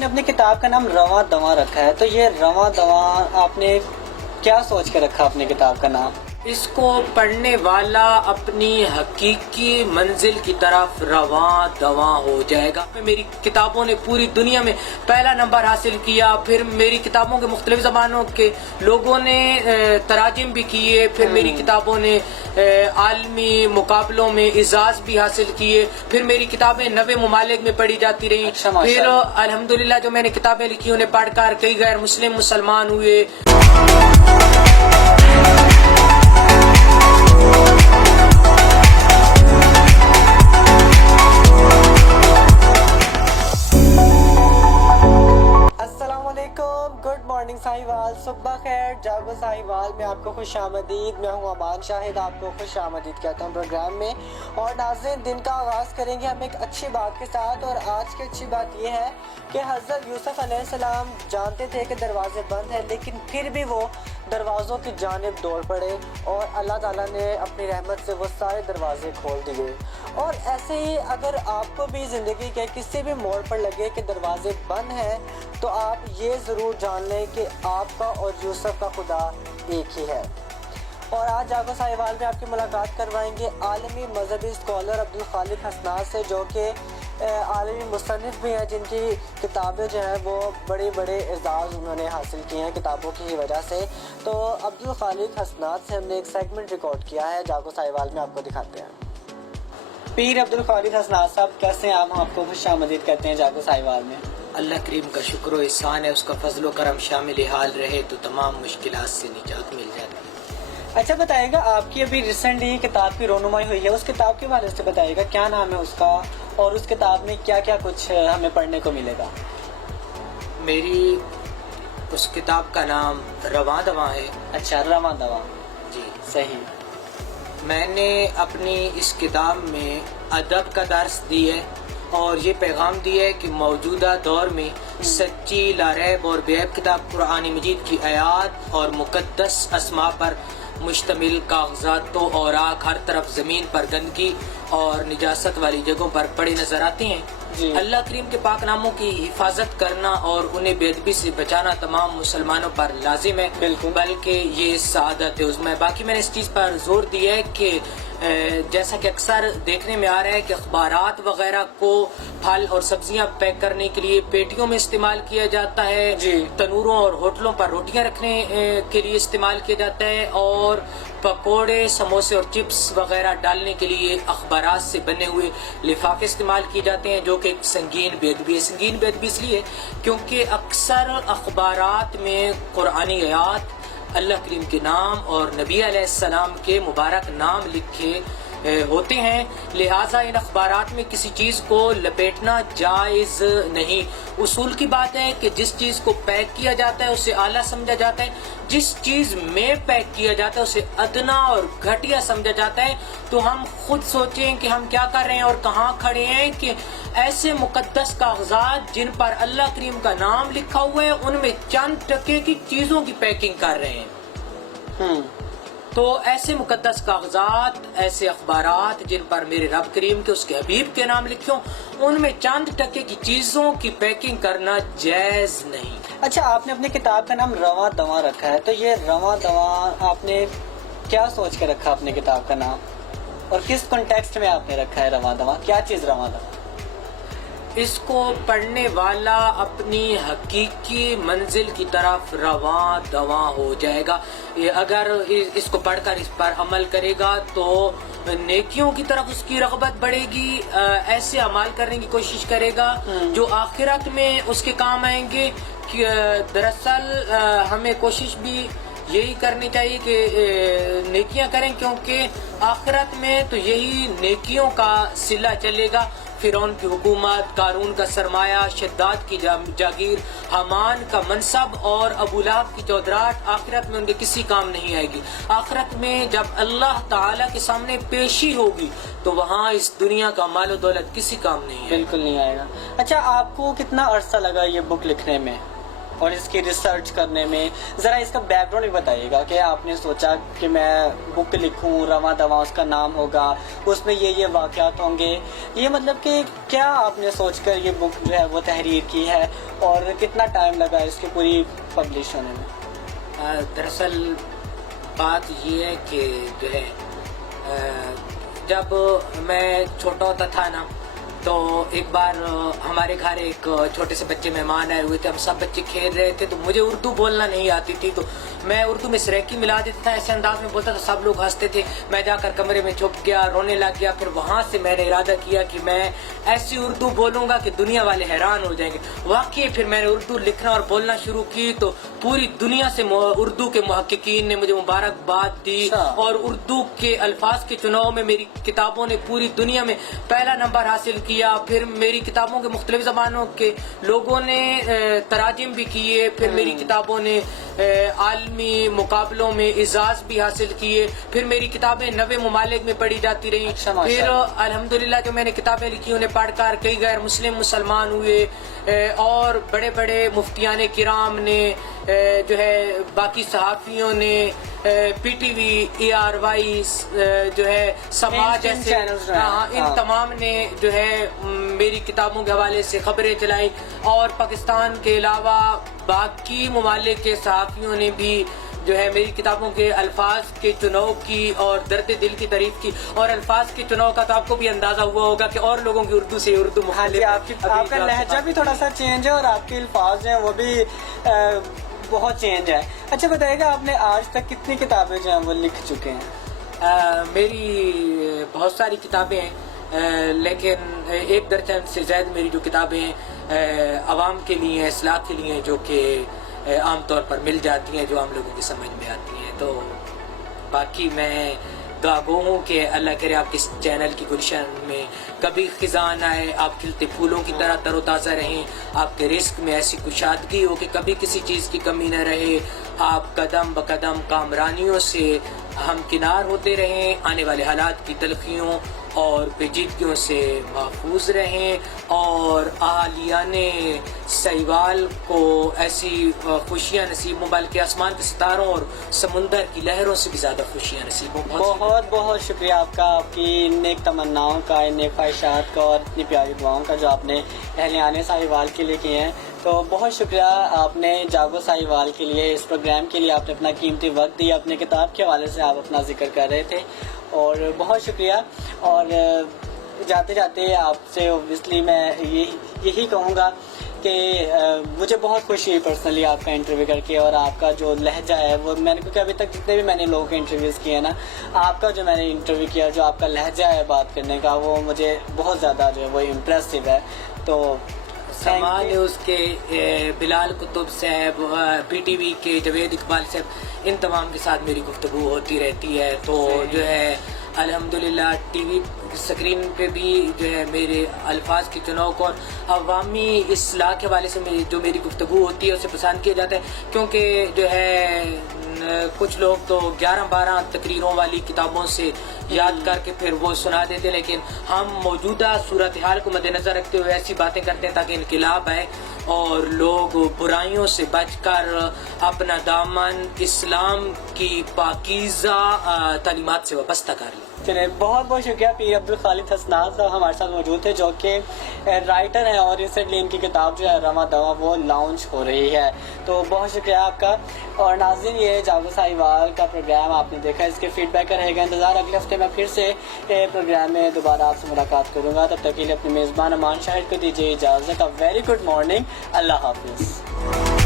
आपने अपनी किताब का नाम रवां दवां रखा है, तो ये रवां दवां आपने क्या सोच के रखा अपनी किताब का नाम? इसको पढ़ने वाला अपनी हकीकी मंजिल की तरफ रवां दवां हो जाएगा। मेरी किताबों ने पूरी दुनिया में पहला नंबर हासिल किया, फिर मेरी किताबों के मुख्तलिफ ज़बानों के लोगों ने तराजिम भी किए, फिर मेरी किताबों ने आलमी मुकाबलों में इजाज़ भी हासिल किए, फिर मेरी किताबें 90 ममालिक में पढ़ी जाती रहीं। अच्छा, फिर अल्हम्दुलिल्लाह जो मैंने किताबें लिखी उन्हें पढ़कर कई गैर मुस्लिम मुसलमान हुए। गुड मॉर्निंग साहिवाल, सुबह खैर, जागो साहिवाल में आपको खुश आमदीद। मैं हूँ अमान शाहिद, आपको खुश आमदीद कहता हूँ प्रोग्राम में। और नाज़रीन, दिन का आगाज़ करेंगे हम एक अच्छी बात के साथ, और आज की अच्छी बात यह है कि हज़रत यूसुफ अलैहिस्सलाम जानते थे कि दरवाजे बंद हैं, लेकिन फिर भी वो दरवाज़ों की जानिब दौड़ पड़े और अल्लाह ताला ने अपनी रहमत से वो सारे दरवाजे खोल दिए। और ऐसे ही अगर आपको भी ज़िंदगी के किसी भी मोड़ पर लगे कि दरवाजे बंद हैं, तो आप ये ज़रूर जान लें कि आपका और यूसुफ का खुदा एक ही है। और आज जागो साहिवाल में आपकी मुलाकात करवाएंगे आलमी मजहबी स्कॉलर अब्दुल खालिक हसनात से, जो कि आलमी मुसन्निफ़ भी हैं, जिनकी किताबें जो हैं वो बड़े बड़े एजाज़ उन्होंने हासिल किए हैं किताबों की वजह से। तो अब्दुल खालिक हसनात से हमने एक सेगमेंट रिकॉर्ड किया है, जागो साहिवाल में आपको दिखाते हैं। पीर अब्दुल खालिक हसनात साहब, कैसे हैं आप? आपको खुश आमदीद कहते हैं जागो साहिवाल में। अल्लाह करीम का शुक्र व एहसान है, उसका फजल व करम शामिल हाल रहे तो तमाम मुश्किलात से निजात मिल जाती है। अच्छा बताइएगा, आपकी अभी रिसेंट ही किताब की रोनुमाई हुई है, उस किताब के बारे से बताइएगा, क्या नाम है उसका और उस किताब में क्या क्या कुछ हमें पढ़ने को मिलेगा? मेरी उस किताब का नाम रवां दवां है। अच्छा, रवां दवां, जी सही। मैंने अपनी इस किताब में अदब का दर्स दिया है और ये पैगाम दिया है कि मौजूदा दौर में सच्ची, लारैब और बेअब किताब कुरान मजीद की आयात और मुकद्दस अस्मा पर मुश्तमिल कागजातों और आग हर तरफ ज़मीन पर गंदगी और निजासत वाली जगहों पर पड़े नजर आते हैं। अल्लाह करीम के पाक नामों की हिफाजत करना और उन्हें बेअदबी से बचाना तमाम मुसलमानों पर लाजिम है, बल्कि ये सादत उज़्मा है। बाकी मैंने इस चीज़ पर जोर दिया है कि जैसा कि अक्सर देखने में आ रहा है कि अखबारात वगैरह को फल और सब्जियां पैक करने के लिए पेटियों में इस्तेमाल किया जाता है, तनूरों और होटलों पर रोटियां रखने के लिए इस्तेमाल किया जाता है, और पकोड़े, समोसे और चिप्स वगैरह डालने के लिए अखबारात से बने हुए लिफाफे इस्तेमाल किए जाते हैं, जो कि एक संगीन बेअदबी है। संगीन बेअदबी इसलिए क्योंकि अक्सर अखबारात में कुरानी आयात, अल्लाह करीम के नाम और नबी अलैहिस्सलाम के मुबारक नाम लिखे होते हैं, लिहाजा इन अखबारात में किसी चीज़ को लपेटना जायज़ नहीं। उसूल की बात है कि जिस चीज़ को पैक किया जाता है उसे आला समझा जाता है, जिस चीज़ में पैक किया जाता है उसे अदना और घटिया समझा जाता है। तो हम खुद सोचें कि हम क्या कर रहे हैं और कहाँ खड़े हैं कि ऐसे मुकद्दस कागजात जिन पर अल्लाह करीम का नाम लिखा हुआ है, उनमें चंद टके की चीज़ों की पैकिंग कर रहे हैं। तो ऐसे मुकद्दस कागजात, ऐसे अखबारात जिन पर मेरे रब करीम के, उसके हबीब के नाम लिखे हों, उनमें चंद टके की चीज़ों की पैकिंग करना जायज़ नहीं। अच्छा, आपने अपनी किताब का नाम रवां दवां रखा है, तो ये रवां दवां आपने क्या सोच के रखा अपनी किताब का नाम, और किस कॉन्टेक्स्ट में आपने रखा है रवां दवां? क्या चीज़ रवां दवां? इसको पढ़ने वाला अपनी हकीकी मंजिल की तरफ रवां दवां हो जाएगा। ये अगर इसको पढ़कर इस पर अमल करेगा तो नेकियों की तरफ उसकी रग़बत बढ़ेगी, ऐसे अमल करने की कोशिश करेगा जो आखिरत में उसके काम आएंगे। दरअसल हमें कोशिश भी यही करनी चाहिए कि नेकियां करें, क्योंकि आखिरत में तो यही नेकियों का सिला चलेगा। फिरौन की हुकूमत, कारून का सरमाया, शद्दाद की जागीर, हमान का मनसब और अबू लहब की चौधराहट आखिरत में उनके किसी काम नहीं आएगी। आखिरत में जब अल्लाह ताला के सामने पेशी होगी तो वहाँ इस दुनिया का माल दौलत किसी काम नहीं है, बिल्कुल नहीं आएगा। अच्छा, आपको कितना अरसा लगा ये बुक लिखने में? اور اس کی ریسرچ کرنے میں ذرا اس کا بیک گراؤنڈ بھی بتائیے گا کہ آپ نے سوچا کہ میں بک لکھوں، رواں دواں اس کا نام ہوگا، اس میں یہ واقعات ہوں گے، یہ مطلب کہ کیا آپ نے سوچ کر یہ بک جو ہے وہ تحریر کی ہے اور کتنا ٹائم لگا اس کی پوری پبلش ہونے میں؟ دراصل بات یہ ہے کہ جو ہے جب میں چھوٹا ہوتا تھا نا تو ایک بار ہمارے گھر ایک چھوٹے سے بچے مہمان آئے ہوئے تھے، ہم سب بچے کھیل رہے تھے، تو مجھے اردو بولنا نہیں آتی تھی، تو میں اردو میں سریکی ملا دیتا تھا، ایسے انداز میں بولتا تھا، سب لوگ ہنستے تھے، میں جا کر کمرے میں چھپ گیا، رونے لگ گیا، پھر وہاں سے میں نے ارادہ کیا کہ میں ایسی اردو بولوں گا کہ دنیا والے حیران ہو جائیں گے۔ واقعی پھر میں نے اردو لکھنا اور بولنا شروع کی تو پوری دنیا سے اردو کے محققین نے مجھے مبارکباد دی، اور اردو کے الفاظ کے چناؤ میں میری کتابوں نے پوری دنیا میں پہلا نمبر حاصل کیا۔ پھر میری کتابوں کے مختلف زبانوں کے لوگوں نے تراجم بھی کیے، پھر میری کتابوں نے عالمی مقابلوں میں اعزاز بھی حاصل کیے، پھر میری کتابیں 90 ممالک میں پڑھی جاتی رہیں۔ پھر الحمدللہ جو میں نے کتابیں لکھی انہیں پڑھ کر کئی غیر مسلم مسلمان ہوئے، اور بڑے بڑے مفتیان کرام نے جو ہے، باقی صحافیوں نے، پی ٹی وی، ERY جو ہے، سماج جیسے ان تمام نے جو ہے میری کتابوں کے حوالے سے خبریں چلائی، اور پاکستان کے علاوہ باقی ممالک کے صحافیوں نے بھی جو ہے میری کتابوں کے الفاظ کے چناؤ کی اور درد دل کی تعریف کی، اور الفاظ کے چناؤ کا تو آپ کو بھی اندازہ ہوا ہوگا کہ اور لوگوں کی اردو سے اردو مختلف، آپ کا لہجہ بھی تھوڑا سا چینج ہے اور آپ کے الفاظ ہیں وہ بھی بہت چینج ہے۔ اچھا بتائیے گا آپ نے آج تک کتنی کتابیں جو ہیں وہ لکھ چکے ہیں؟ میری بہت ساری کتابیں ہیں، لیکن 1 درجن سے زائد میری جو کتابیں ہیں عوام کے لیے، اصلاح کے لیے، جو کہ عام طور پر مل جاتی ہیں، جو عام لوگوں کی سمجھ میں آتی ہیں۔ تو باقی میں گاگو ہوں کہ اللہ کرے آپ کے چینل کی گلشن میں کبھی خزاں آئے، آپ کھلتے پھولوں کی طرح تر و تازہ رہیں، آپ کے رزق میں ایسی کشادگی ہو کہ کبھی کسی چیز کی کمی نہ رہے، آپ قدم بقدم کامرانیوں سے ہمکنار ہوتے رہیں، آنے والے حالات کی تلخیوں اور پیچیدگیوں سے محفوظ رہیں، اور اہالیان سیوال کو ایسی خوشیاں نصیب ہوں، بلکہ آسمان کے ستاروں اور سمندر کی لہروں سے بھی زیادہ خوشیاں نصیب ہوں۔ بہت بہت شکریہ آپ کا، آپ کی نیک تمناؤں کا، نیک خواہشات کا، اور اتنی پیاری دعاؤں کا جو آپ نے اہلیان ساہیوال کے لیے کیے ہیں۔ تو بہت شکریہ آپ نے جاگو ساہیوال کے لیے، اس پروگرام کے لیے آپ نے اپنا قیمتی وقت دیا، اپنے کتاب کے حوالے سے آپ اپنا ذکر کر رہے تھے، اور بہت شکریہ۔ اور جاتے جاتے آپ سے اوبویسلی میں یہی کہوں گا کہ مجھے بہت خوشی ہوئی پرسنلی آپ کا انٹرویو کر کے، اور آپ کا جو لہجہ ہے وہ میں نے، کیونکہ ابھی تک جتنے بھی میں نے لوگوں کے انٹرویوز کیے ہیں نا، آپ کا جو میں نے انٹرویو کیا، جو آپ کا لہجہ ہے بات کرنے کا، وہ مجھے بہت زیادہ جو ہے وہ امپریسو ہے۔ تو سامان اس کے بلال قطب صاحب، پی ٹی وی کے جاوید اقبال صاحب، ان تمام کے ساتھ میری گفتگو ہوتی رہتی ہے، تو جو ہے الحمدللہ ٹی وی اسکرین پہ بھی جو ہے میرے الفاظ کے چناؤ کو اور عوامی اصلاح کے حوالے سے جو میری گفتگو ہوتی ہے اسے پسند کیا جاتا ہے، کیونکہ جو ہے کچھ لوگ تو 11-12 تقریروں والی کتابوں سے یاد کر کے پھر وہ سنا دیتے ہیں، لیکن ہم موجودہ صورتحال کو مد نظر رکھتے ہوئے ایسی باتیں کرتے ہیں تاکہ انقلاب آئے اور لوگ برائیوں سے بچ کر اپنا دامن اسلام کی پاکیزہ تعلیمات سے وابستہ کر لیں۔ چلے بہت بہت شکریہ۔ پیر عبدالخالق حسنات صاحب ہمارے ساتھ موجود تھے، جو کہ رائٹر ہیں، اور ریسنٹلی ان کی کتاب جو ہے رواں دواں وہ لانچ ہو رہی ہے، تو بہت شکریہ آپ کا۔ اور ناظرین، یہ جاگو ساہیوال کا پروگرام آپ نے دیکھا، اس کے فیڈ بیک کا رہے گا انتظار۔ اگلے ہفتے میں پھر سے پروگرام میں دوبارہ آپ سے ملاقات کروں گا، تب تک کے لیے اپنے میزبان امان شاہد کو دیجیے اجازت۔ ویری گڈ مارننگ، اللہ حافظ۔